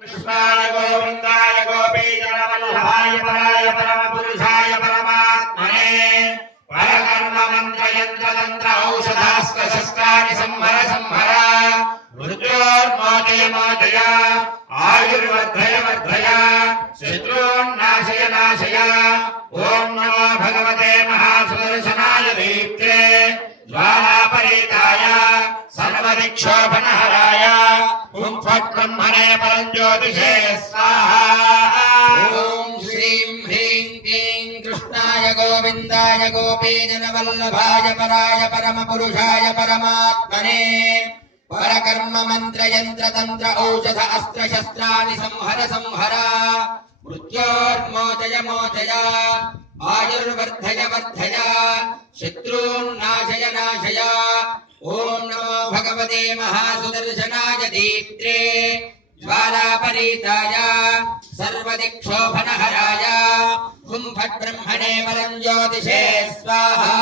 कृष्णाय गोविन्दाय गोपीजनवल्लभाय पराय परमपुरुषाय परमात्मने परकर्म मंत्र यंत्र तंत्र औषधास्त्र शस्त्राणि संहर संहर मृत्योर्मोचय मोचय आयुर्वर्धय वर्धय शत्रून्नाशय नाशय ओम नमो भगवते महासुदर्शनाय दीप्ते ज्वालापरीताय सर्वदिक्षोभनहराय ओम फट् ब्रह्मणे परञ्ज्योतिषे स्वाहा। ओम श्रीं ह्रीं क्लीं कृष्णाय गोविन्दाय गोपीजनवल्लभाय पराय परमपुरुषाय परमात्मने परकर्म मंत्र यंत्र तंत्र औषध अस्त्र शस्त्राणि संहर संहर मृत्योर्मोचय मोचय आयुर्वर्धय वर्धय शत्रून्नाशय नाशय ओम नमो भगवते महासुदर्शनाय दीप्त्रे ज्वालापरीताय सर्वदिक्षोभनहराय हुं फट् ब्रह्मणे परञ्ज्योतिषे स्वाहा।